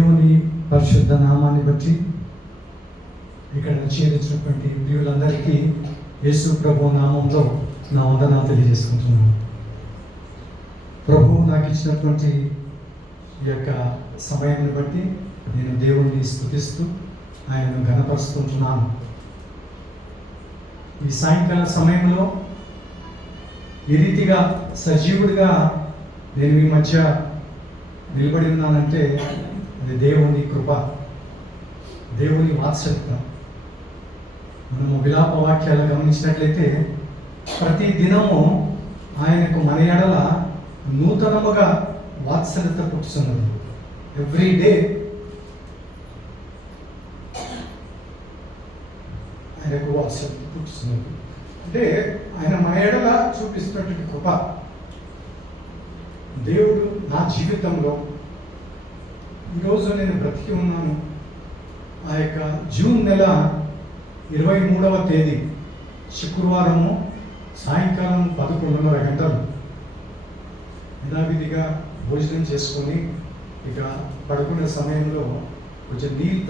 దేవుని పరిశుద్ధ నామాన్ని బట్టి ఇక్కడ చేరించినటువంటి ప్రియులందరికీ యేసు ప్రభు నామంలో నా వందనాలు తెలియజేసుకుంటున్నాను. ప్రభువు నాకు ఇచ్చినటువంటి ఈ యొక్క సమయాన్ని బట్టి నేను దేవుణ్ణి స్తుతిస్తూ ఆయనను ఘనపరుచుకుంటున్నాను. ఈ సాయంకాల సమయంలో ఈ రీతిగా సజీవుడిగా నేను మీ మధ్య నిలబడి ఉన్నానంటే అది దేవుని కృప, దేవుని వాత్సల్యం. మనము విలాప వాక్యాలు గమనించినట్లయితే ప్రతి దినము ఆయనకు మన ఎడల నూతనముగా వాత్సల్యత పుట్టుతున్నది. ఎవ్రీ డే ఆయనకు వాత్సల్యత పుట్టుతున్నది. అంటే ఆయన మన ఎడల చూపిస్తున్నటువంటి కృప. దేవుడు నా జీవితంలో ఈరోజు నేను బ్రతికి ఉన్నాను. ఆ యొక్క జూన్ నెల 23వ తేదీ శుక్రవారము సాయంకాలం 11:30 గంటలు యథావిధిగా భోజనం చేసుకొని ఇక పడుకునే సమయంలో కొంచెం నీళ్ళు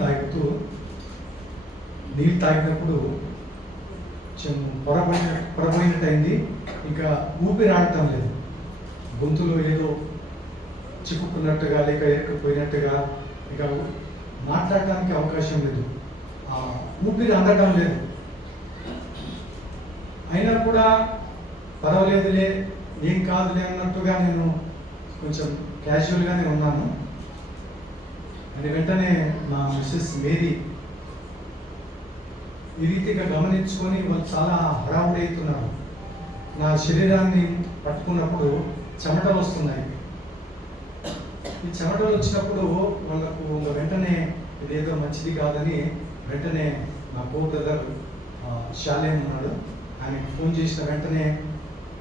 తాగినప్పుడు కొంచెం పొరపోయినట్టయింది. ఇంకా ఊపిరి ఆడటం లేదు, గొంతులో ఏదో చిక్కుకున్నట్టుగా లేక ఎరుక్కుపోయినట్టుగా, ఇక మాట్లాడటానికి అవకాశం లేదు, ఊపిరి అందడం లేదు. అయినా కూడా పర్వాలేదులే, ఏం కాదులే అన్నట్టుగా నేను కొంచెం క్యాజువల్గానే ఉన్నాను. అని వెంటనే మా మిస్సెస్ మేరీ ఈ రీతిగా గమనించుకొని వాళ్ళు చాలా హడావుడవుతున్నారు. నా శరీరాన్ని పట్టుకున్నప్పుడు చెమటలు వస్తున్నాయి. ఈ చెమటలు వచ్చినప్పుడు వాళ్ళకు వెంటనే ఇదేదో మంచిది కాదని వెంటనే నా కో బ్రదర్ శాలేం ఉన్నాడు, ఆయనకి ఫోన్ చేసిన వెంటనే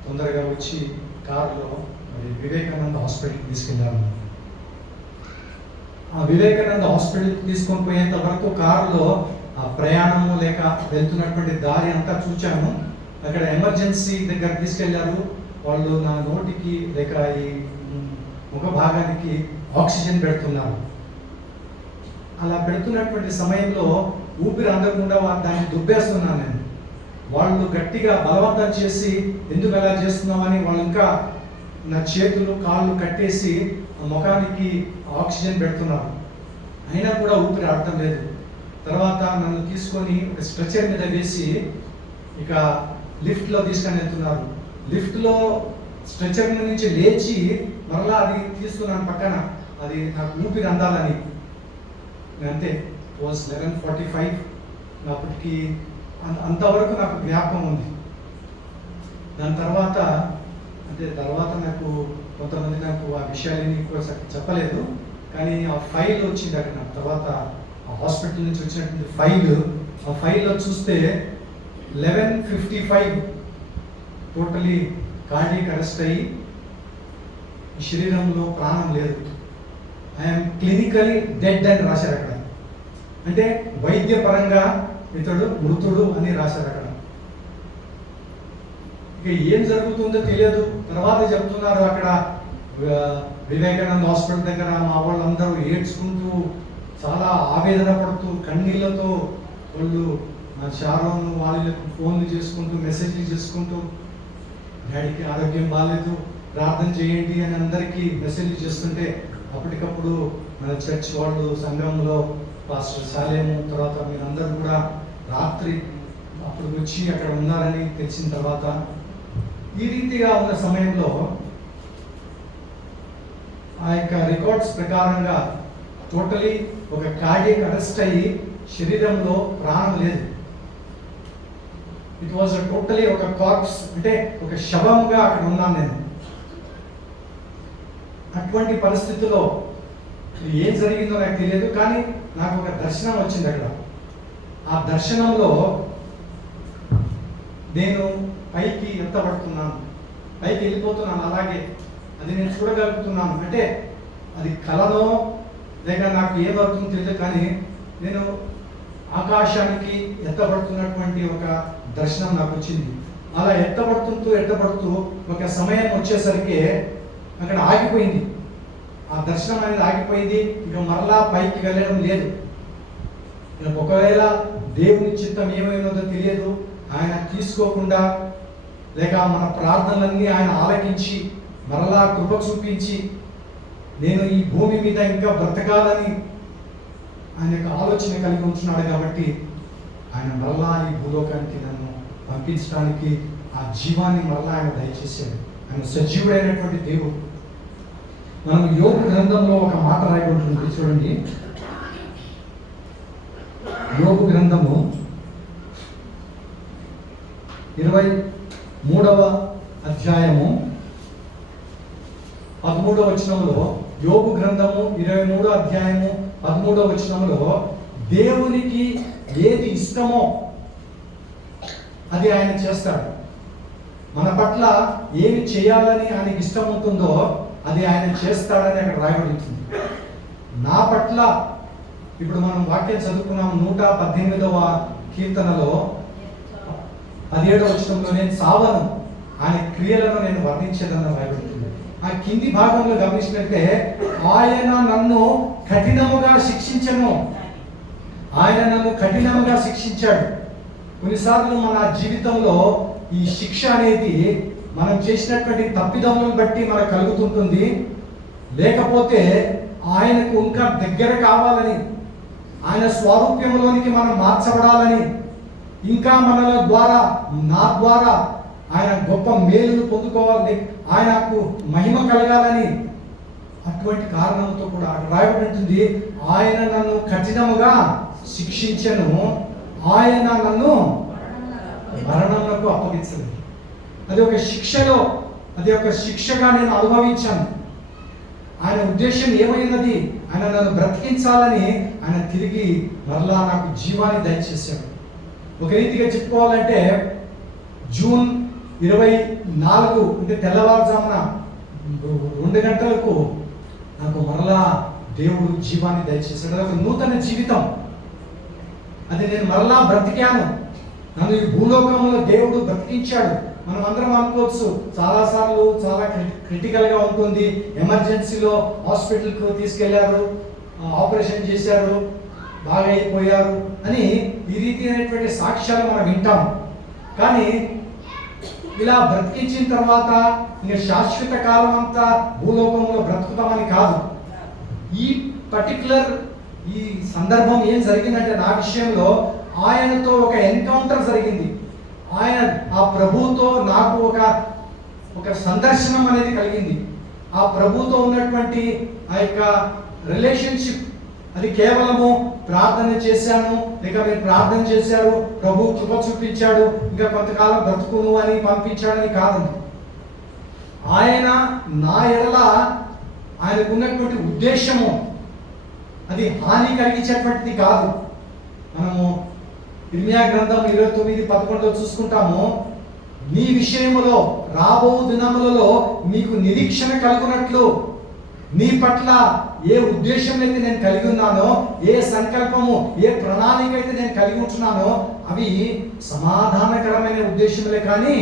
తొందరగా వచ్చి కారులో మరి వివేకానంద హాస్పిటల్కి తీసుకెళ్ళాను. ఆ వివేకానంద హాస్పిటల్కి తీసుకొని పోయేంత వరకు కారులో ఆ ప్రయాణము లేక వెళ్తున్నటువంటి దారి అంతా చూచాను. అక్కడ ఎమర్జెన్సీ దగ్గర తీసుకెళ్లారు. వాళ్ళు నా నోటికి లేక ఈ ముఖ భాగానికి ఆక్సిజన్ పెడుతున్నారు. అలా పెడుతున్నటువంటి సమయంలో ఊపిరి అందకుండా దాన్ని దుబ్బేస్తున్నాను నేను. వాళ్ళు గట్టిగా బలవంతం చేసి ఎందుకు అలా చేస్తున్నామని వాళ్ళు ఇంకా నా చేతులు కాళ్ళు కట్టేసి ముఖానికి ఆక్సిజన్ పెడుతున్నారు. అయినా కూడా ఊపిరి ఆడటం లేదు. తర్వాత నన్ను తీసుకొని ఒక స్ట్రెచర్ మీద వేసి ఇక లిఫ్ట్లో తీసుకొని వెళ్తున్నారు. లిఫ్ట్లో స్ట్రెచర్ నుంచి లేచి మరలా అది తీస్తున్నాను పక్కన, అది నాకు ఊపిరి అందాలని. అంతే, ఇట్ వాజ్ 11:45. అప్పటికి అంతవరకు నాకు జ్ఞాపకం ఉంది. దాని తర్వాత నాకు కొంతమంది నాకు ఆ విషయాలని కూడా చెప్పలేదు, కానీ ఆ ఫైల్ వచ్చింది అక్కడ నాకు. తర్వాత ఆ హాస్పిటల్ నుంచి వచ్చినటువంటి ఆ ఫైల్లో చూస్తే 11:55 టోటలీ కార్డియక్ అరెస్ట్ అయ్యి ఈ శరీరంలో ప్రాణం లేదు. ఐఎమ్ క్లినికలీ డెడ్ అని రాశారు అక్కడ. అంటే వైద్యపరంగా ఇతడు మృతుడు అని రాశారు అక్కడ. ఇక ఏం జరుగుతుందో తెలియదు. తర్వాత చెప్తున్నారు అక్కడ వివేకానంద హాస్పిటల్ దగ్గర మా వాళ్ళందరూ ఏడ్చుకుంటూ చాలా ఆవేదన పడుతూ కన్నీళ్లతో వాళ్ళు నా శారోన్ వాళ్ళకు ఫోన్లు చేసుకుంటూ మెసేజ్లు చేసుకుంటూ డాడీకి ఆరోగ్యం బాగాలేదు, ప్రార్థన చేయండి అని అందరికీ మెసేజ్లు చేస్తుంటే అప్పటికప్పుడు మన చర్చ్ వాళ్ళు సంఘంలో పాస్టర్ శాలేము తర్వాత మీరందరూ కూడా రాత్రి అప్పుడు వచ్చి అక్కడ ఉన్నారని తెలిసిన తర్వాత ఈ రీతిగా ఉన్న సమయంలో ఆ యొక్క రికార్డ్స్ ప్రకారంగా టోటలీ ఒక కార్డియక్ అరెస్ట్ అయ్యి శరీరంలో ప్రాణం లేదు. ఇట్ వాజ్ టోటలీ ఒక కార్ప్స్, అంటే ఒక శవంగా అక్కడ ఉన్నాను నేను. అటువంటి పరిస్థితుల్లో ఏం జరిగిందో నాకు తెలియదు, కానీ నాకు ఒక దర్శనం వచ్చింది అక్కడ. ఆ దర్శనంలో నేను పైకి ఎత్తబడుతున్నాను, పైకి వెళ్ళిపోతున్నాను. అలాగే అది నేను చూడగలుగుతున్నాను. అంటే అది కలలో లేక నాకు ఏమవుతుందో తెలియదు, కానీ నేను ఆకాశానికి ఎత్తబడుతున్నటువంటి ఒక దర్శనం నాకు వచ్చింది. అలా ఎత్తబడుతూ ఒక సమయం వచ్చేసరికి అక్కడ ఆగిపోయింది. ఆ దర్శనం అనేది ఆగిపోయింది, ఇక మరలా పైకి వెళ్ళడం లేదు. ఒకవేళ దేవుని చిత్తం ఏమైనదో తెలియదు, ఆయన తీసుకోకుండా లేక మన ప్రార్థనలన్నీ ఆయన ఆలకించి మరలా కృప చూపించి నేను ఈ భూమి మీద ఇంకా బ్రతకాలని ఆయన యొక్క ఆలోచన కలిగి ఉంటున్నాడు. కాబట్టి ఆయన మరలా ఈ భూలోకానికి నన్ను పంపించడానికి ఆ జీవాన్ని మరలా ఆయన దయచేశాడు. ఆయన సజీవుడైనటువంటి దేవుడు. మనం యోబు గ్రంథంలో ఒక మాట రాయబడుతుంది, చూడండి. యోబు గ్రంథము 23వ అధ్యాయము 13వ వచనంలో, యోబు గ్రంథము 23వ అధ్యాయము 13వ వచనంలో దేవునికి ఏది ఇష్టమో అది ఆయన చేస్తాడు. మన పట్ల ఏమి చేయాలని ఆయనకి ఇష్టం ఉంటుందో అది ఆయన చేస్తాడని అక్కడ రాయబడుతుంది. నా పట్ల ఇప్పుడు మనం వాక్యం చదువుకున్నాం 118వ కీర్తనలో 17వ వచనంలో, నేను సావను, ఆయన క్రియలను నేను వర్ణించేదని రాయబడుతుంది. ఆ కింది భాగంలో గమనించినట్టే ఆయన నన్ను కఠినముగా శిక్షించను. ఆయన నన్ను కఠినముగా శిక్షించాడు. కొన్నిసార్లు మన జీవితంలో ఈ శిక్ష అనేది మనం చేసినటువంటి తప్పిదములను బట్టి మనకు కలుగుతుంటుంది, లేకపోతే ఆయనకు ఇంకా దగ్గర కావాలని, ఆయన స్వారూప్యంలోనికి మనం మార్చబడాలని, ఇంకా మన ద్వారా నా ద్వారా ఆయన గొప్ప మేలును పొందుకోవాలని, ఆయనకు మహిమ కలగాలని, అటువంటి కారణంతో కూడా రాయబడి ఉంటుంది, ఆయన నన్ను కఠినముగా శిక్షించను, ఆయన నన్ను మరణములకు అప్పగించను. అది ఒక శిక్షలో, అది ఒక శిక్షగా నేను అనుభవించాను. ఆయన ఉద్దేశం ఏమైనది, ఆయన నన్ను బ్రతికించాలని ఆయన తిరిగి మరలా నాకు జీవాన్ని దయచేశాడు. ఒక రీతిగా చెప్పుకోవాలంటే జూన్ 24 అంటే తెల్లవారుజామున 2 గంటలకు నాకు మరలా దేవుడు జీవాన్ని దయచేశాడు. అది ఒక నూతన జీవితం. అది నేను మరలా బ్రతికాను, నన్ను ఈ భూలోకంలో దేవుడు బ్రతికించాడు. మనం అందరం అనుకోవచ్చు, చాలాసార్లు చాలా క్రిటికల్గా ఉంటుంది, ఎమర్జెన్సీలో హాస్పిటల్కు తీసుకెళ్లారు, ఆపరేషన్ చేశారు, బాగా అయిపోయారు అని ఈ రీతి అయినటువంటి సాక్ష్యాలు మనం వింటాం. కానీ ఇలా బ్రతికించిన తర్వాత ఇంకా శాశ్వత కాలం అంతా భూలోకంలో బ్రతుకుతామని కాదు. ఈ పర్టికులర్ ఈ సందర్భం ఏం జరిగిందంటే నా విషయంలో ఆయనతో ఒక ఎన్కౌంటర్ జరిగింది. ఆయన ఆ ప్రభువుతో నాకు ఒక సందర్శనం అనేది కలిగింది. ఆ ప్రభువుతో ఉన్నటువంటి ఆ యొక్క రిలేషన్షిప్ అది కేవలము ప్రార్థన చేశాను, లేక మీరు ప్రార్థన చేశారు, ప్రభు కృప చూపించాడు, ఇంకా కొంతకాలం బ్రతుకును అని పంపించాడని కాదు. ఆయన నా ఎడల ఆయనకున్నటువంటి ఉద్దేశము అది హాని కలిగించేటువంటిది కాదు. మనము ఇర్మియా గ్రంథం 29:11 చూసుకుంటాము, నీ విషయములో రాబో దినములలో మీకు నిరీక్షణ కలుగునట్లు, నీ పట్ల ఏ ఉద్దేశం అయితే నేను కలిగి ఉన్నానో, ఏ సంకల్పము, ఏ ప్రణాళిక అయితే నేను కలిగి ఉంటున్నానో అవి సమాధానకరమైన ఉద్దేశములే కానీ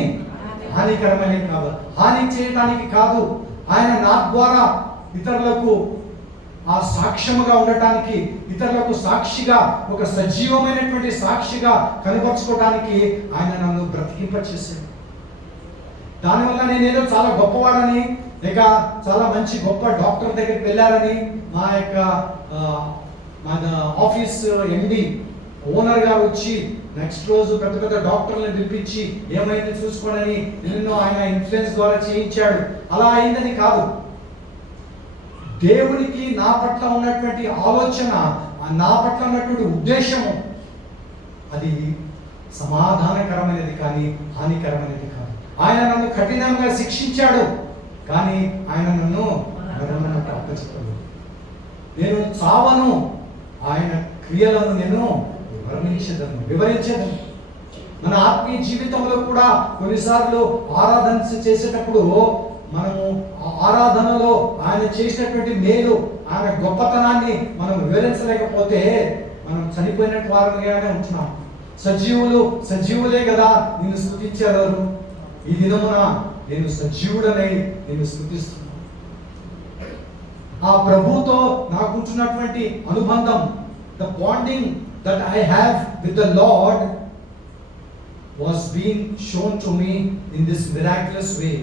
హానికరమైనవి కాదు. హాని చేయడానికి కాదు. ఆయన నా ద్వారా ఇతరులకు ఆ సాక్ష్యముగా ఉండటానికి, ఇతరులకు సాక్షిగా, ఒక సజీవమైనటువంటి సాక్షిగా కనపరుచుకోవడానికి ఆయన నన్ను బ్రతికింపచేశాడు. దానివల్ల నేనేదో చాలా గొప్పవాడని, లేక చాలా మంచి గొప్ప డాక్టర్ దగ్గరికి వెళ్ళారని, మన ఆఫీస్ ఎండి ఓనర్ గారు వచ్చి నెక్స్ట్ రోజు పెద్ద పెద్ద డాక్టర్లను పిలిపించి ఏమైంది చూసుకోనని ఎన్నో ఆయన ఇన్ఫ్లుయెన్స్ ద్వారా చేయించాడు. అలా అయిందని కాదు. దేవునికి నా పట్ల ఉన్నటువంటి ఆలోచన, నా పట్ల ఉన్నటువంటి ఉద్దేశము అది సమాధానకరమైనది కానీ హానికరమైనది కాదు. ఆయన నన్ను కఠినంగా శిక్షించాడు, కానీ ఆయన నన్ను మరణమునకు అప్పచెప్పలేదు. నేను చావను, ఆయన క్రియలను నేను వివరించదను. మన ఆత్మీయ జీవితంలో కూడా కొన్నిసార్లు ఆరాధన చేసేటప్పుడు మనము ఆరాధనలో ఆయన చేసినటువంటి మేలు, ఆయన గొప్పతనాన్ని మనం వివరించలేకపోతే మనం చనిపోయినట్టు వారంగానే ఉంటున్నాం. సజీవులే కదా నిన్ను స్తుతించారు. ఈ దినమున నేను సజీవుడనై నిన్ను స్తుతిస్తున్నాను. ఆ ప్రభుతో నాకుంటున్నటువంటి అనుబంధం, the bonding that I have with the lord was being shown to me in this miraculous way.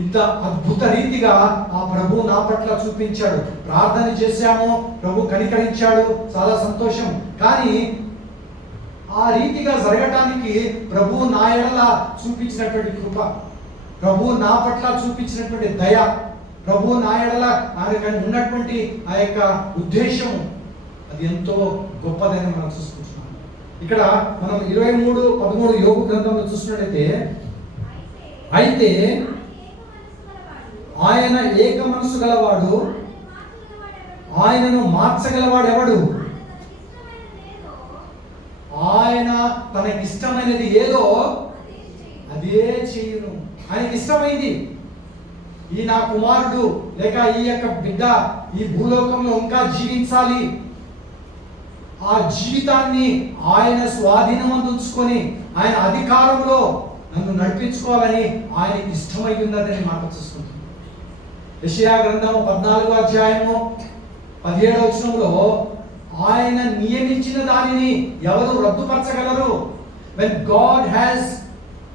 ఇంత అద్భుత రీతిగా ఆ ప్రభు నా పట్ల చూపించాడు. ప్రార్థన చేశాము, ప్రభు కనికరించాడు, చాలా సంతోషం. కానీ ఆ రీతిగా జరగటానికి ప్రభు నా ఎడల చూపించినటువంటి కృప, ప్రభు నా పట్ల చూపించినటువంటి దయ, ప్రభు నా ఎడల ఆయన ఉన్నటువంటి ఆ యొక్క ఉద్దేశము అది ఎంతో గొప్పదని మనం చూసుకుంటున్నాం. ఇక్కడ మనం 23:13 యోబు గ్రంథంలో చూసినట్లయితే, అయితే ఆయన ఏక మనసు గలవాడు, ఆయనను మార్చగలవాడు ఎవడు? ఆయన తనకి ఇష్టమైనది ఏదో అదే చేయును. ఆయనకి ఇష్టమైంది ఈ నా కుమారుడు లేక ఈ యొక్క బిడ్డ ఈ భూలోకంలో ఇంకా జీవించాలి, ఆ జీవితాన్ని ఆయన స్వాధీనమందు ఉంచుకొని ఆయన అధికారంలో నన్ను నడిపించుకోవాలని ఆయనకి ఇష్టమై ఉన్నదని మాట చూసుకుంటుంది. యెషయా గ్రంథం 14:17 ఆయన నియమించిన దానిని ఎవరు రద్దుపరచగలరు? when God has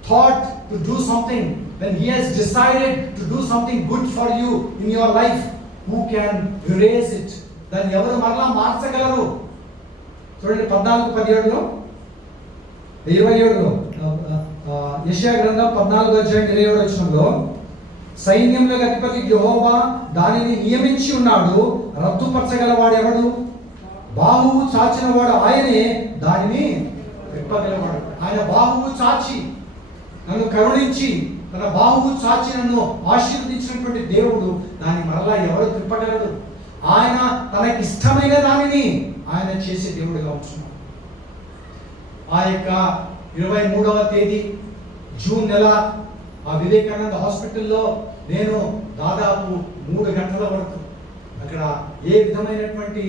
thought to do something, when he has decided to do something good for you in your life, who can erase it? దాన్ని ఎవరు మరలా మార్చగలరు? చూడండి 14:17 27 యెషయా గ్రంథం 14:27 సైన్యములకు అధిపతి యెహోవా దానిని నియమించి ఉన్నాడు, రద్దుపరచగలవాడు ఎవడు? బాహువు చాచిన వాడు ఆయనే, దానిని విప్పగలవాడు. ఆయన బాహువు చాచి నన్ను కరుణించి తన బాహువు చాచి నన్ను ఆశీర్వదించినటువంటి దేవుడు దాన్ని మరలా ఎవరు తిప్పగలడు? ఆయన తనకి ఇష్టమైన దానిని ఆయన చేసే దేవుడిగా ఉంటున్నాడు. ఆ యొక్క 23వ తేదీ జూన్ నెల ఆ వివేకానంద హాస్పిటల్లో నేను దాదాపు 3 గంటల వరకు అక్కడ ఏ విధమైనటువంటి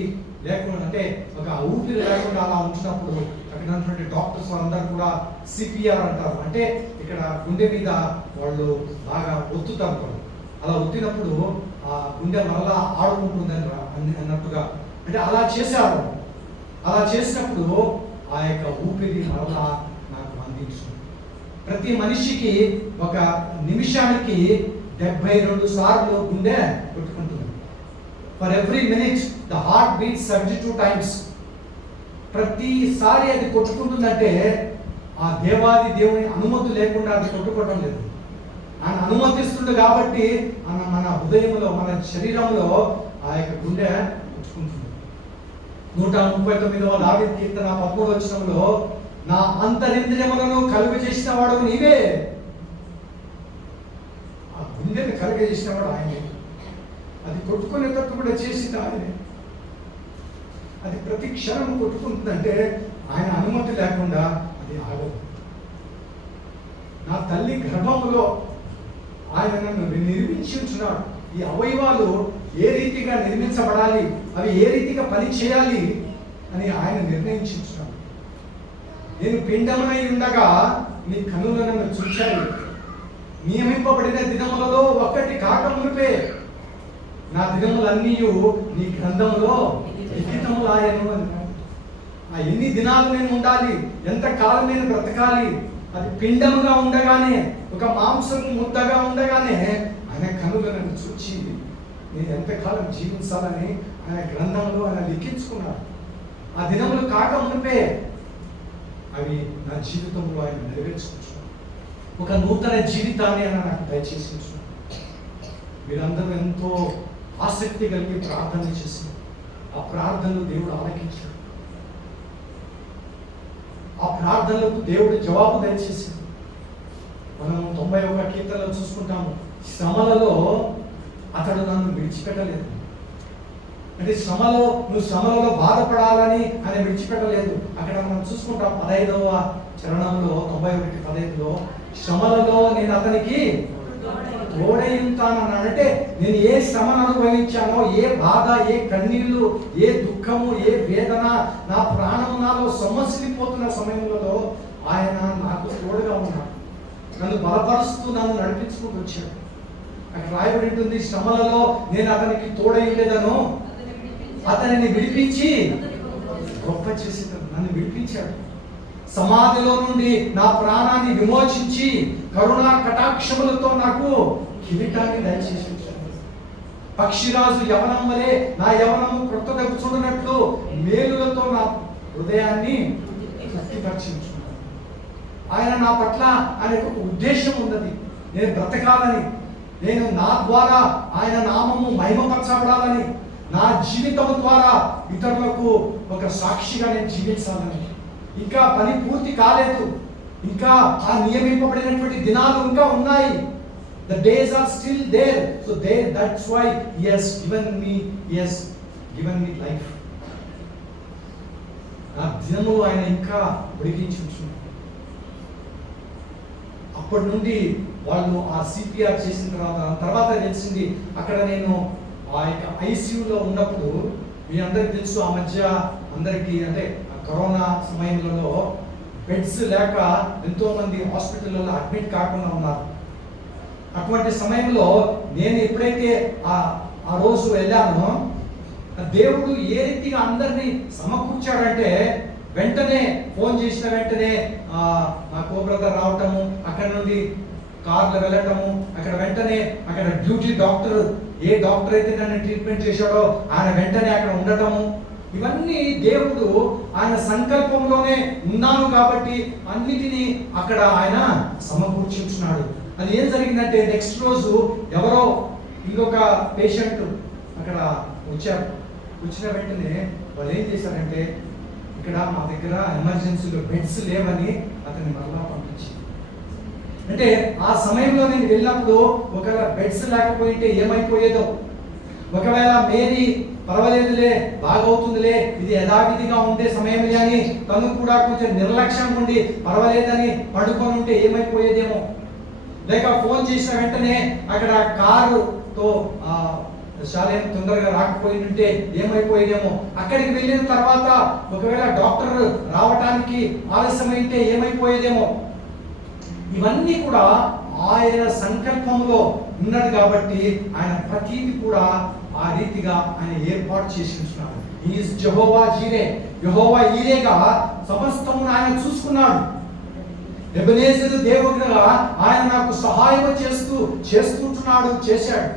లేకుండా, అంటే ఒక ఊపిరి లేకుండా అలా ఉంచినప్పుడు అక్కడ ఉన్నటువంటి డాక్టర్స్ అందరూ కూడా సిపిఆర్ అంటారు, అంటే ఇక్కడ గుండె మీద వాళ్ళు బాగా ఒత్తుతారు. అలా ఒత్తినప్పుడు ఆ గుండె మరలా ఆడుకుంటుందని అన్నట్టుగా, అంటే అలా చేశారు. అలా చేసినప్పుడు ఆ యొక్క ఊపిరి మరలా నాకు అందించు. ప్రతి మనిషికి ఒక నిమిషానికి 72 సార్లు గుండె కొట్టుకుంటుంది. For every minute the heart beats 72 times. ప్రతిసారి అది కొట్టుకుంటుందంటే ఆ దేవాది దేవుని అనుమతి లేకుండా అది కొట్టుకోవడం లేదు. ఆయన అనుమతిస్తుంది కాబట్టి మన హృదయంలో మన శరీరంలో ఆ యొక్క గుండె కొట్టుకుంటుంది. 139వ దావీదు కీర్తన 13వ నా అంతరింద్రియములను కలుగ చేసిన వాడు నీవే. ఆ గుండెని కలుగ చేసిన వాడు ఆయనే. అది కొట్టుకునేటట్టు కూడా చేసింది ఆయనే. అది ప్రతి క్షణం కొట్టుకుంటుందంటే ఆయన అనుమతి లేకుండా అది ఆగదు. నా తల్లి గర్భంలో ఆయన నన్ను నిర్మించి ఉంటున్నాడు. ఈ అవయవాలు ఏ రీతిగా నిర్మించబడాలి, అవి ఏ రీతిగా పని చేయాలి అని ఆయన నిర్ణయించున్నాడు. నేను పిండమునై ఉండగా నీ కనులు నన్ను చూచాయి. నియమింపబడిన దినములలో ఒక్కటి కాక మునిపే నా దినములన్నీ నీ గ్రంథంలో లిఖితములాయను అన్నాడు. ఆ ఎన్ని దినాలు నేను ఉండాలి, ఎంత కాలం నేను బ్రతకాలి, అది పిండముగా ఉండగానే, ఒక మాంసం ముద్దగా ఉండగానే ఆయన కనులు నన్ను చూచి నేను ఎంతకాలం జీవించాలని ఆయన గ్రంథంలో ఆయన లిఖించుకున్నాడు. ఆ దినములు కాక మునిపే అవి నా జీవితంలో ఆయన నెరవేర్చుకుంటున్నాడు. ఒక నూతన జీవితాన్ని ఆయన నాకు దయచేసి మీరందరూ ఎంతో ఆసక్తి కలిగి ప్రార్థన చేసి ఆ ప్రార్థనలు దేవుడు ఆలకించాడు. ఆ ప్రార్థనలకు దేవుడు జవాబు దయచేసాడు. మనం 91వ కీర్తనలో చూసుకుంటాము, శ్రమలలో అతడు నన్ను విడిచిపెట్టలేదు. అంటే నువ్వు శ్రమలలో బాధపడాలని ఆయన విడిచిపెట్టలేదు. అక్కడ మనం చూసుకుంటాం 15వ చరణంలో 91:15 శ్రమలలో నేను అతనికి తోడై ఉంటానన్నాడు. అంటే నేను ఏ శ్రమను అనుభవించానో, ఏ బాధ, ఏ కన్నీళ్లు, ఏ దుఃఖము, ఏ వేదన, నా ప్రాణము నాలో సమస్యలిపోతున్న సమయంలో ఆయన నాకు తోడుగా ఉన్నాడు. నన్ను బలపరుస్తూ నన్ను నడిపించుకుంటూ వచ్చాడు. అక్కడ రాయబడి ఉంటుంది, శ్రమలలో నేను అతనికి తోడై ఉండేదను, అతనిని విడిపించి గొప్ప చేసేదాను. నన్ను విడిపించాడు. సమాధిలో నుండి నా ప్రాణాన్ని విమోచించి కరుణా కటాక్షములతో నాకు కిరీటాన్ని దయచేసి ఉంచాడు. పక్షిరాజు యవనం వలె నా యవనము క్రొత్తదగు చూడనట్లు మేలులతో నా హృదయాన్ని తృప్తిపరిచించున్నాడు. ఆయన నా పట్ల ఆయనకు ఒక ఉద్దేశం ఉన్నది. నేను బ్రతకాలని, నేను నా ద్వారా ఆయన నామము మహిమపరచబడాలని, నా జీవితం ద్వారా ఇతరులకు ఒక సాక్షిగా నేను జీవించాలని. ఇంకా పని పూర్తి కాలేదు, ఇంకా ఆ నియమింపబడినటువంటి దినాలు ఇంకా ఉన్నాయి. The days are still there, so that's why he has given me life. ఆ దినములు ఆయన ఇంకా ఉడికించుచున్నాడు. అప్పటి నుండి వాళ్ళు ఆ సిపిఆర్ చేసిన తర్వాత తెలిసింది, అక్కడ నేను ఆ యొక్క ఐసీయూలో ఉన్నప్పుడు, మీ అందరికి తెలుసు ఆ మధ్య అందరికీ అంటే కరోనా సమయంలో బెడ్స్ లేక ఎంతో మంది హాస్పిటల్లో అడ్మిట్ కాకుండా ఉన్నారు. అటువంటి సమయంలో నేను ఎప్పుడైతే ఆ రోజు వెళ్ళానో, దేవుడు ఏ రీతిగా అందరినీ సమకూర్చాడంటే, వెంటనే ఫోన్ చేసిన వెంటనే మా కో బ్రదర్ రావటము, అక్కడ నుండి కార్లో వెళ్ళటము, అక్కడ వెంటనే అక్కడ డ్యూటీ డాక్టర్, ఏ డాక్టర్ అయితే నన్ను ట్రీట్మెంట్ చేశాడో ఆయన వెంటనే అక్కడ ఉండటము, ఇవన్నీ దేవుడు ఆయన సంకల్పంలోనే ఉన్నాను కాబట్టి అన్నిటినీ అక్కడ ఆయన సమకూర్చున్నాడు. అది ఏం జరిగిందంటే, నెక్స్ట్ రోజు ఎవరో ఇంకొక పేషెంట్ అక్కడ వచ్చారు. వచ్చిన వెంటనే వాళ్ళు ఏం చేశారంటే, ఇక్కడ మా దగ్గర ఎమర్జెన్సీలో బెడ్స్ లేవని అతన్ని మరలా పంపించింది. అంటే ఆ సమయంలో నేను వెళ్ళినప్పుడు ఒకవేళ బెడ్స్ లేకపోయింటే ఏమైపోయేదో, ఒకవేళ మేరీ పర్వాలేదులే బాగవుతుందిలే ఇది యథావిధిగా ఉండే సమయంలో అని తను కూడా కొంచెం నిర్లక్ష్యం ఉండి పర్వాలేదని పడుకొని ఉంటే ఏమైపోయేదేమో, లేక ఫోన్ చేసిన వెంటనే అక్కడ కారుతో శాలేం తొందరగా రాకపోయి ఉంటే ఏమైపోయేదేమో, అక్కడికి వెళ్ళిన తర్వాత ఒకవేళ డాక్టర్ రావటానికి ఆలస్యమైతే ఏమైపోయేదేమో, ఇవన్నీ కూడా ఆయన సంకల్పంలో ఉన్నది కాబట్టి ఆయన ప్రతిదీ కూడా ఆ రీతిగా ఆయన ఏర్పాటు చేసి ఉంటున్నాడు. ఈజ్ యెహోవా జీరే, యెహోవా ఈరేగా సమస్తమును ఆయన చూసుకున్నాడు. ఎబెనేజరు దేవుడుగా ఆయన నాకు సహాయం చేస్తుంటున్నాడు, చేశాడు.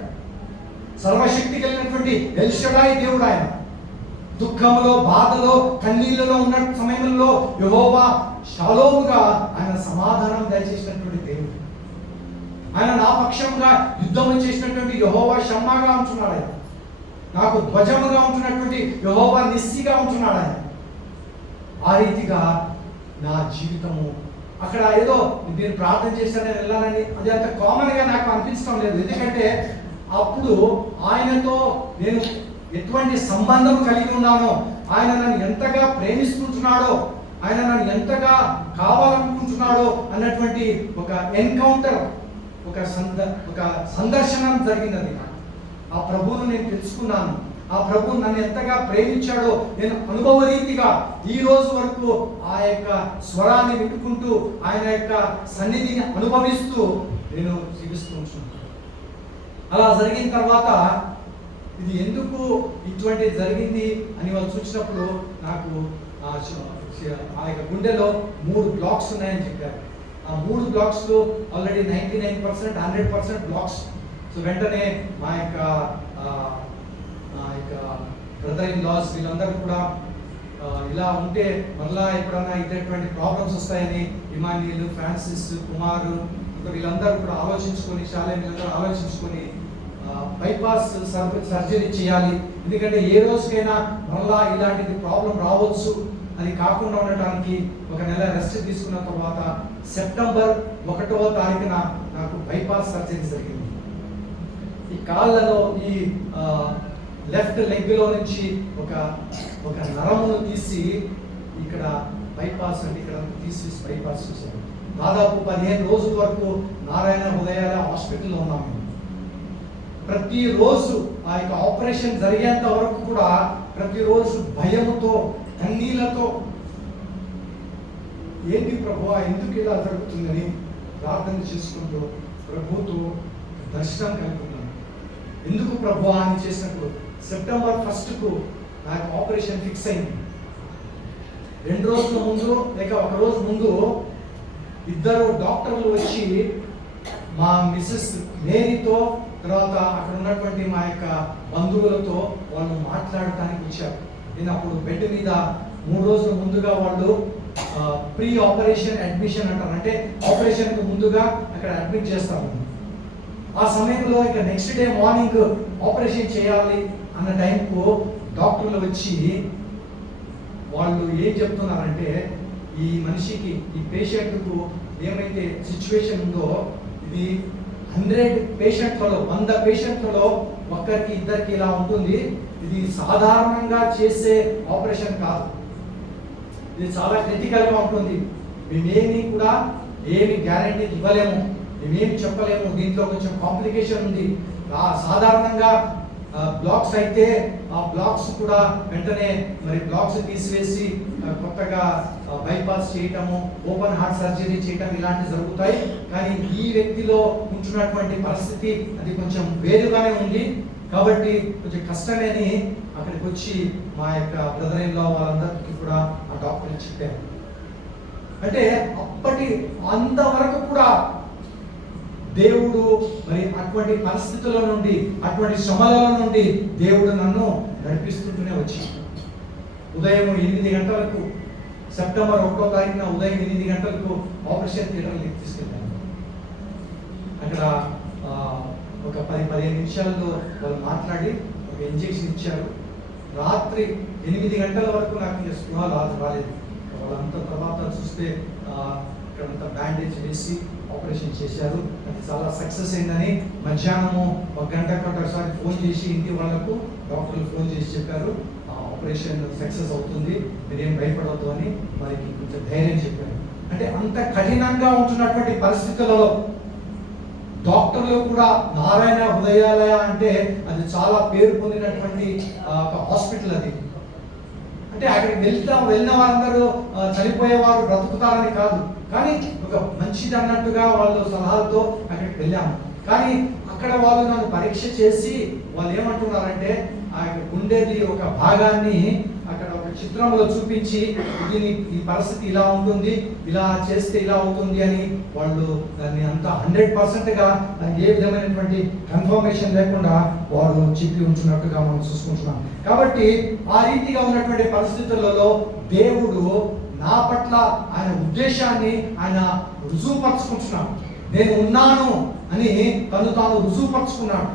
సర్వశక్తి కలిగినటువంటి ఎల్ షడాయి దేవుడు ఆయన. దుఃఖంలో, బాధలో, కన్నీళ్ళలో ఉన్న సమయంలో యెహోవా షాలోముగా ఆయన సమాధానం దయచేసినటువంటి దేవుడు. ఆయన నా పక్షంగా యుద్ధం చేసినటువంటి యెహోవా షమ్మాగా ఉంటున్నాడు. ఆయన నాకు ధ్వజముగా ఉంటున్నటువంటి యెహోవా నిస్సిగా ఉంటున్నాడు. ఆయన ఆ రీతిగా నా జీవితము అక్కడ ఏదో నేను ప్రార్థన చేశాను నేను వెళ్ళాలని అది అంత కామన్గా నాకు అనిపించడం లేదు. ఎందుకంటే అప్పుడు ఆయనతో నేను ఎటువంటి సంబంధం కలిగి ఉన్నానో, ఆయన నన్ను ఎంతగా ప్రేమిస్తుంటున్నాడో, ఆయన నన్ను ఎంతగా కావాలనుకుంటున్నాడో అన్నటువంటి ఒక ఎన్కౌంటర్, ఒక సందర్శనం జరిగినది. ఆ ప్రభువును నేను తెలుసుకున్నాను. ఆ ప్రభు నన్ను ఎంతగా ప్రేమించాడో నేను అనుభవ రీతిగా ఈ రోజు వరకు ఆ యొక్క స్వరాన్ని వింటుకుంటూ ఆయన యొక్క సన్నిధిని అనుభవిస్తూ నేను జీవిస్తూ ఉంటున్నాను. అలా జరిగిన తర్వాత ఇది ఎందుకు ఇటువంటి జరిగింది అని వాళ్ళు చూసినప్పుడు నాకు ఆ యొక్క గుండెలో 3 బ్లాక్స్ ఉన్నాయని చెప్పారు. ఆ 3 బ్లాక్స్లో ఆల్రెడీ 99%, 100% బ్లాక్స్. సో వెంటనే మా యొక్క బ్రదర్ ఇన్ లాస్ వీళ్ళందరూ కూడా ఇలా ఉంటే మళ్ళా ఎప్పుడన్నా ఇటువంటి ప్రాబ్లమ్స్ వస్తాయని ఇమాన్యుయల్, ఫ్రాన్సిస్, కుమార్ వీళ్ళందరూ కూడా ఆలోచించుకొని, శాలే వీళ్ళందరూ ఆలోచించుకొని బైపాస్ సర్జరీ చేయాలి. ఎందుకంటే ఏ రోజుకైనా మళ్ళా ఇలాంటిది ప్రాబ్లం రావచ్చు. అది కాకుండా ఉండటానికి 1 నెల రెస్ట్ తీసుకున్న తర్వాత సెప్టెంబర్ 1వ తారీఖున నాకు బైపాస్ సర్జరీ జరిగింది. ఈ కాళ్ళలో ఈ లెఫ్ట్ లెగ్లో నుంచి ఒక నరమును తీసి ఇక్కడ బైపాస్ అంటే ఇక్కడ తీసి బైపాస్ చేశారు. దాదాపు 15 రోజుల వరకు నారాయణ హృదయాల హాస్పిటల్లో ఉన్నాము. ప్రతిరోజు ఆ యొక్క ఆపరేషన్ జరిగేంత వరకు కూడా ప్రతిరోజు భయముతో, కన్నీళ్లతో ఏంటి ప్రభువా ఎందుకు ఇలా జరుగుతుందని ప్రార్థన చేసుకుంటూ ప్రభుతో దర్శనం కలుగుతున్నాను. ఎందుకు ప్రభువా అని చేసినప్పుడు సెప్టెంబర్ 1కు నాకు ఆపరేషన్ ఫిక్స్ అయింది. 2 రోజుల ముందు లేక 1 రోజు ముందు ఇద్దరు డాక్టర్లు వచ్చి మా మిస్సెస్ మేరీతో, తర్వాత అక్కడ ఉన్నటువంటి మా యొక్క బంధువులతో వాళ్ళు మాట్లాడటానికి వచ్చారు. నేను అప్పుడు బెడ్ మీద 3 రోజుల ముందుగా వాళ్ళు ప్రీ ఆపరేషన్ అడ్మిషన్ అంటారు, అంటే ఆపరేషన్కు ముందుగా అక్కడ అడ్మిట్ చేస్తారు. ఆ సమయంలో ఇక నెక్స్ట్ డే మార్నింగ్ ఆపరేషన్ చేయాలి అన్న టైంకు డాక్టర్లు వచ్చి వాళ్ళు ఏం చెప్తున్నారంటే, ఈ మనిషికి, ఈ పేషెంట్కు ఏమైతే సిచ్యువేషన్ ఉందో ఇది 100 పేషెంట్లలో 100 పేషెంట్లలో ఒక్కరికి ఇద్దరికి ఇలా ఉంటుంది. ఇది సాధారణంగా చేసే ఆపరేషన్ కాదు, ఇది చాలా క్రిటికల్గా ఉంటుంది. మేమేమి కూడా ఏమి గ్యారంటీ ఇవ్వలేము, మేమేమి చెప్పలేము, దీంట్లో కొంచెం కాంప్లికేషన్ ఉంది. సాధారణంగా బ్లాక్స్ అయితే ఆ బ్లాక్స్ కూడా వెంటనే మరి బ్లాక్స్ తీసివేసి కొత్తగా బైపాస్ చేయటము, ఓపెన్ హార్ట్ సర్జరీ చేయటం ఇలాంటివి జరుగుతాయి. కానీ ఈ వ్యక్తిలో ఉంటున్నటువంటి పరిస్థితి అది కొంచెం వేరుగానే ఉంది, కాబట్టి కొంచెం కష్టమే అని అక్కడికి వచ్చి మా యొక్క బ్రదర్ ఇన్ లా వాళ్ళందరికీ కూడా ఆ డాక్టర్ చెప్పారు. అంటే అప్పటి అంతవరకు కూడా దేవుడు మరి అటువంటి పరిస్థితుల నుండి, అటువంటి శ్రమల నుండి దేవుడు నన్ను నడిపిస్తుంటూనే వచ్చి ఉదయం 8 గంటలకు, సెప్టెంబర్ 1వ తారీఖున ఉదయం 8 గంటలకు ఆపరేషన్ థియేటర్కి తీసుకెళ్ళాను. అక్కడ ఒక 10-15 నిమిషాల్లో వాళ్ళు మాట్లాడి ఒక ఇంజెక్షన్ ఇచ్చారు. రాత్రి 8 గంటల వరకు నాకు స్పృహ రాలేదు. వాళ్ళంతా తర్వాత చూస్తే ఇక్కడంతా బ్యాండేజ్ వేసి ఆపరేషన్ చేశారు. అది చాలా సక్సెస్ అయిందని మధ్యాహ్నము 1 గంటకు ఒకసారి ఫోన్ చేసి ఇంటి వాళ్ళకు డాక్టర్లు ఫోన్ చేసి చెప్పారు, ఆపరేషన్ సక్సెస్ అవుతుంది, మీరేం భయపడవద్దు అని వారికి కొంచెం ధైర్యం చెప్పారు. అంటే అంత కఠినంగా ఉంటున్నటువంటి పరిస్థితులలో డాక్టర్లు కూడా, నారాయణ హృదయాలయ అంటే అది చాలా పేరు పొందినటువంటి ఒక హాస్పిటల్ అది. అంటే అక్కడికి వెళ్ళిన వారందరూ చనిపోయేవారు బ్రతుకుతారని కాదు, కానీ ఒక మంచిది అన్నట్టుగా వాళ్ళు సలహాలతో అక్కడికి వెళ్ళాము. కానీ అక్కడ వాళ్ళు నన్ను పరీక్ష చేసి వాళ్ళు ఏమంటున్నారంటే, ఆ గుండెది ఒక భాగాన్ని అక్కడ ఒక చిత్రంలో చూపించి దీని ఈ పరిస్థితి ఇలా ఉంటుంది, ఇలా చేస్తే ఇలా అవుతుంది అని వాళ్ళు దాన్ని అంతా 100%గా దానికి ఏ విధమైనటువంటి కన్ఫర్మేషన్ లేకుండా వారు చెప్పి ఉంటున్నట్టుగా మనం చూసుకుంటున్నాం. కాబట్టి ఆ రీతిగా ఉన్నటువంటి పరిస్థితులలో దేవుడు నా పట్ల ఆయన ఉద్దేశాన్ని ఆయన రుజువుపరుచుకుంటున్నాడు. నేను ఉన్నాను అని తను తాను రుజువుపరుచుకున్నాడు.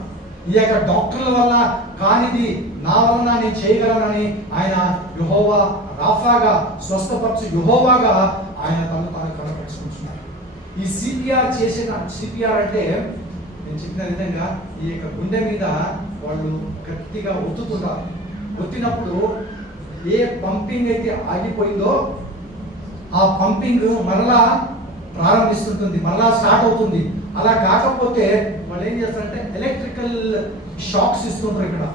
ఈ యొక్క డాక్టర్ల వల్ల కానిది నా వలన నేను చేయగలనని ఆయన యెహోవా రాఫాగా, స్వస్థపరచు యెహోవాగా ఆయన తను తాను కనపరుచుకుంటున్నాడు. ఈ సిపిఆర్ అంటే నేను చెప్పిన విధంగా ఈ యొక్క గుండె మీద వాళ్ళు గట్టిగా ఒత్తుతుంటారు. ఒత్తినప్పుడు ఏ పంపింగ్ అయితే ఆగిపోయిందో ఆ పంపింగ్ మరలా ప్రారంభిస్తుంటుంది, మరలా స్టార్ట్ అవుతుంది. అలా కాకపోతే వాళ్ళు ఏం చేస్తారంటే ఎలక్ట్రికల్ షాక్స్ ఇస్తుంటారు. ఇక్కడ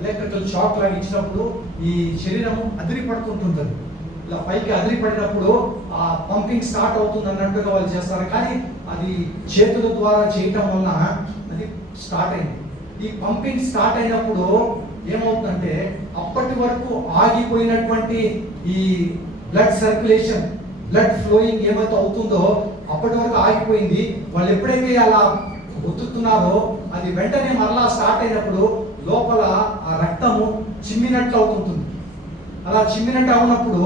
ఎలక్ట్రికల్ షాక్ లాగా ఇచ్చినప్పుడు ఈ శరీరము అదిరిపడుతుంటుంది. ఇలా పైకి అదిరిపడినప్పుడు ఆ పంపింగ్ స్టార్ట్ అవుతుంది అన్నట్టుగా వాళ్ళు చేస్తారు. కానీ అది చేతుల ద్వారా చేయటం వల్ల అది స్టార్ట్ అయింది. ఈ పంపింగ్ స్టార్ట్ అయినప్పుడు ఏమవుతుందంటే అప్పటి వరకు ఆగిపోయినటువంటి ఈ బ్లడ్ సర్క్యులేషన్, బ్లడ్ ఫ్లోయింగ్ ఏమైతే అవుతుందో అప్పటి వరకు ఆగిపోయింది. వాళ్ళు ఎప్పుడైతే అలా ఒత్తుతున్నారో అది వెంటనే మరలా స్టార్ట్ అయినప్పుడు లోపల ఆ రక్తము చిమ్మినట్లు అవుతుంటుంది. అలా చిమ్మినట్టు అవునప్పుడు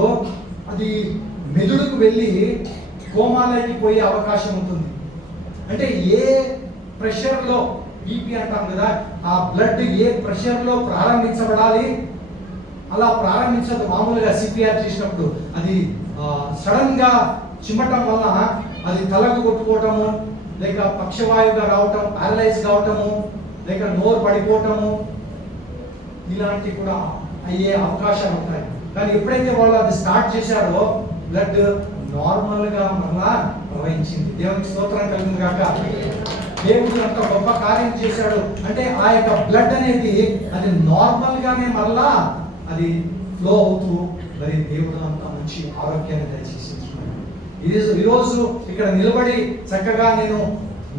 అది మెదడుకు వెళ్ళి కోమాలోకి పోయే అవకాశం ఉంటుంది. అంటే ఏ ప్రెషర్లో, బీపీ అంటాం కదా, ఆ బ్లడ్ ఏ ప్రెషర్లో ప్రారంభించబడాలి అలా ప్రారంభించదు. మామూలుగా సిపిఆర్ చేసినప్పుడు అది సడన్ గా చిమ్మటం వల్ల అది తలకు కొట్టుకోవటము, లేక పక్షవాయువుగా రావటం, పారలైజ్ కావటము, లేక నోరు పడిపోవటము ఇలాంటివి కూడా అయ్యే అవకాశాలు ఉంటాయి. కానీ ఎప్పుడైతే వాళ్ళు అది స్టార్ట్ చేశారో బ్లడ్ నార్మల్గా మరలా ప్రవహించింది. దేవునికి స్తోత్రం కలిగింది కాక. దేవుడు అంత గొప్ప కార్యం చేశాడు. అంటే ఆ యొక్క బ్లడ్ అనేది అది నార్మల్గానే మరలా అది ఫ్లో అవుతూ మరి దేవుడు అంత మంచి ఆరోగ్యాన్ని దయచేసి ఈరోజు ఇక్కడ నిలబడి చక్కగా నేను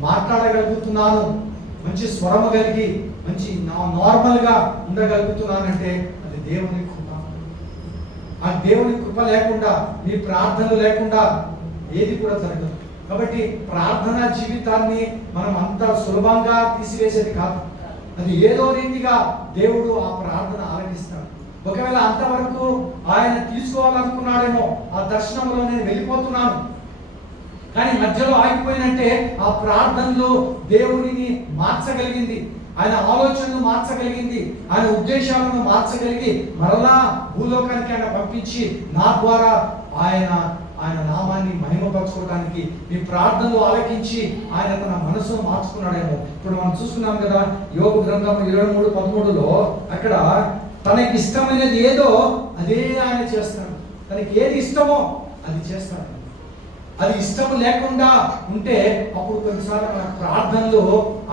మాట్లాడగలుగుతున్నాను, మంచి స్వరము కలిగి మంచి నార్మల్గా ఉండగలుగుతున్నానంటే అది దేవుని కృప. ఆ దేవుని కృప లేకుండా, మీ ప్రార్థనలు లేకుండా ఏది కూడా జరగదు. కాబట్టి ప్రార్థనా జీవితాన్ని మనం అంత సులభంగా తీసివేసేది కాదు. అది ఏదో రీతిగా దేవుడు ఆ ప్రార్థన ఆలకిస్తాడు. ఒకవేళ అంతవరకు ఆయన తీసుకోవాలనుకున్నాడేమో, ఆ దర్శనంలో నేను వెళ్ళిపోతున్నాను, కానీ మధ్యలో ఆగిపోయినంటే ఆ ప్రార్థనలో దేవుడిని మార్చగలిగింది, ఆయన ఆలోచనలు మార్చగలిగింది, ఆయన ఉద్దేశాలను మార్చగలిగి మరలా భూలోకానికి ఆయన పంపించి నా ద్వారా ఆయన నామాన్ని మహిమపరచుకోవడానికి మీ ప్రార్థనలు ఆలకించి ఆయన తన మనసును మార్చుకున్నాడేమో. ఇప్పుడు మనం చూస్తున్నాం కదా, యోబు గ్రంథం 23:13లో అక్కడ తనకి ఇష్టమైనది ఏదో అదే ఆయన చేస్తాడు. తనకి ఏది ఇష్టమో అది చేస్తాడు. అది ఇష్టం లేకుండా ఉంటే అప్పుడు కొన్నిసార్లు మన ప్రార్థనలో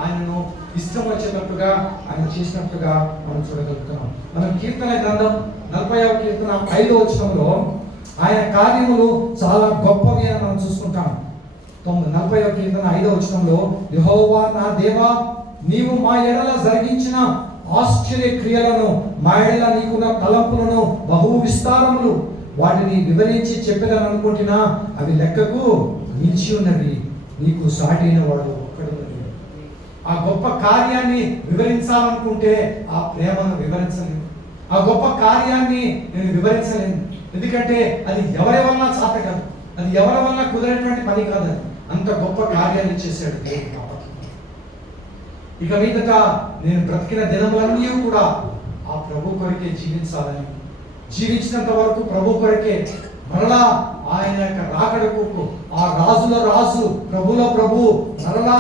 ఆయనను ఇష్టం వచ్చేటట్టుగా ఆయన చేసినట్టుగా మనం చూడగలుగుతున్నాం. మనం కీర్తన గ్రంథం 40వ కీర్తన 5వ వచనంలో ఆయన కార్యములు చాలా గొప్పవి అని మనం చూసుకుంటాం. 40వ కీర్తన 5వ వచనంలో, యెహోవా నా దేవా, నీవు మా ఎడల జరిగించిన ఆశ్చర్య క్రియలను, మా ఎడల నీకున్న తలంపులను బహు విస్తారములు, వాటిని వివరించి చెప్పేదని అనుకుంటున్నా అవి లెక్కకు మించి ఉన్నవి, నీకు సాటైన వాడు ఒక్కడు. ఆ గొప్ప కార్యాన్ని వివరించాలనుకుంటే ఆ ప్రేమను వివరించలేను, ఆ గొప్ప కార్యాన్ని నేను వివరించలేను. ఎందుకంటే అది ఎవరి వల్ల సాత కాదు, అది ఎవరి వల్ల కుదిరేటువంటి పని కాదు. అంత గొప్ప కార్యాన్ని చేశాడు దేవుడు కాబట్టి. ఇక మీదట నేను బ్రతికిన దినములన్నీ కూడా ఆ ప్రభు కొరకే జీవించాలని, జీవించినంత వరకు ప్రభు కొరకే, మరలా ఆయన యొక్క రాకడకు ఆ రాజుల రాజు ప్రభుల ప్రభు మరలా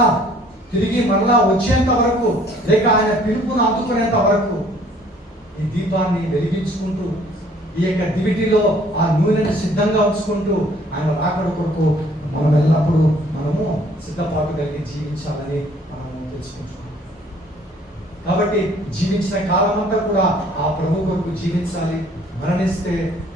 తిరిగి మరలా వచ్చేంత వరకు, లేక ఆయన పిలుపును అందుకునేంత వరకు ఈ దీపాన్ని వెలిగించుకుంటూ, ఈ యొక్క దివిటిలో ఆ నూనెను సిద్ధంగా ఉంచుకుంటూ ఆయన రాకడ కొరకు మనం ఎల్లప్పుడూ మనము సిద్ధపాటు కలిగి జీవించాలని మనము తెలుసుకుంటున్నాం. కాబట్టి జీవించిన కాలం అంతా కూడా ఆ ప్రభు కొరకు జీవించాలి. మరణిస్తే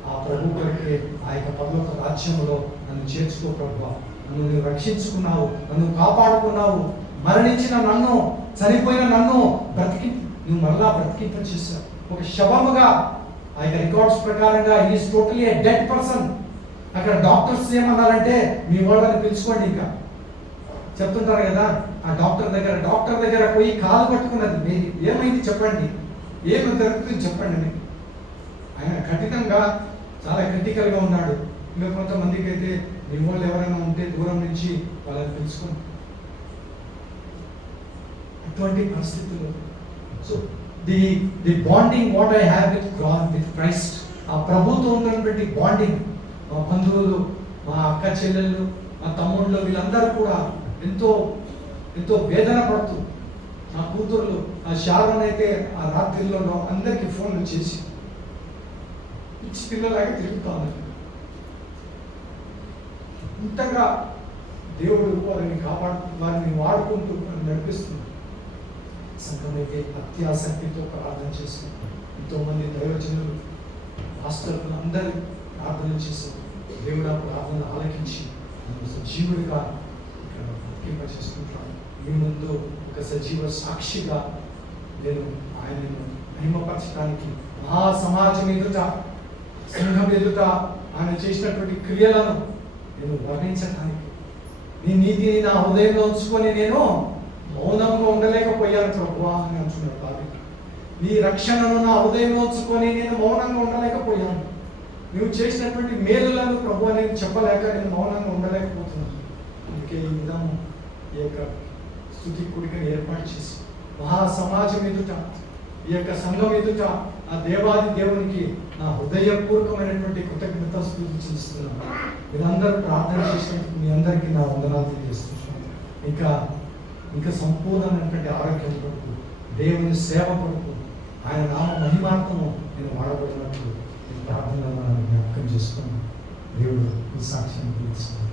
ఆ ప్రభు కొరకే, ఆ యొక్క పరలోక రాజ్యంలో నన్ను చేర్చుకో ప్రభువా, నన్ను నువ్వు రక్షించుకున్నావు, నన్ను కాపాడుకున్నావు, మరణించిన నన్ను, చనిపోయిన నన్ను నువ్వు మరలా బ్రతికింపచేశావు. ఒక శవముగా ఆ యొక్క రికార్డ్స్ ప్రకారంగా is totally A dead person. అక్కడ డాక్టర్స్ ఏమన్నారంటే, మీ వాళ్ళని పిలుచుకోండి, ఇంకా చెప్తుంటారు కదా, ఆ డాక్టర్ దగ్గర పోయి కాలు పట్టుకున్నది, ఏమైంది చెప్పండి, ఏమి జరుగుతుంది చెప్పండి అని. ఆయన ఖచ్చితంగా చాలా క్రిటికల్గా ఉన్నాడు. ఇంకా కొంతమందికి అయితే మీ వాళ్ళు ఎవరైనా ఉంటే దూరం నుంచి వాళ్ళని పిలుచుకోండి. అటువంటి పరిస్థితుల్లో so the bonding what I have with Christ, ఆ ప్రభుత్వం ఉన్నటువంటి బాండింగ్, మా బంధువులు, మా అక్క చెల్లెళ్ళు, మా తమ్ముళ్ళు, వీళ్ళందరూ కూడా ఎంతో ఎంతో వేదన పడుతూ, నా కూతుర్లు ఆ శారణ అయితే ఆ రాత్రిలో అందరికీ ఫోన్లు చేసి పిచ్చి పిల్లలాగా తిరుగుతా ఉన్నారు. ఇంతగా దేవుడు వారిని వాడుకుంటూ నడిపిస్తుంది. సంఘం అయితే అత్యాసక్తితో ప్రార్థన చేస్తుంది. ఎంతోమంది దైవజనులు, మాస్టర్లు అందరూ ప్రార్థన చేశారు. దేవుడు ఆ ప్రార్థన ఆలకించి సజీవుడిగా ఇక్కడ బతికింపచేస్తుంటాను. మీ ముందు ఒక సజీవ సాక్షిగా నేను ఆయనను మహిమపరచడానికి, ఆ సమాజం ఎదుట, సంఘం ఎదుట ఆయన చేసినటువంటి క్రియలను నేను వర్ణించడానికి, నీ నీతిని నా హృదయంలో ఉంచుకొని నేను మౌనంగా ఉండలేకపోయాను ప్రభువా అని అంటున్నాడు దావీదు. నీ రక్షణను నా హృదయంలో ఉంచుకొని నేను మౌనంగా ఉండలేకపోయాను. నువ్వు చేసినటువంటి మేలులను ప్రభువా నేను చెప్పలేక నేను మౌనంగా ఉండలేకపోతున్నాను. అందుకే ఈ విధము ఈ యొక్క స్తుతి కూడికను ఏర్పాటు చేసి మహా సమాజం ఎదుట, ఈ యొక్క సంఘం ఎదుట ఆ దేవాది దేవునికి నా హృదయపూర్వకమైనటువంటి కృతజ్ఞతాస్తుతులు చెల్లిస్తున్నాను. మీరందరూ ప్రార్థన చేసినందుకు మీ అందరికీ నా వందనాలు తెలియజేస్తున్నాను. ఇంకా సంపూర్ణమైనటువంటి ఆరోగ్యం కొరకు, దేవుని సేవ కొరకు, ఆయన నామ మహిమార్థము నేను వాడబడినట్లు నేను ప్రార్థనలో జ్ఞాపకం చేసుకున్నాను. దేవుడు ఈ సాక్ష్యాన్ని తెలుస్తున్నాను.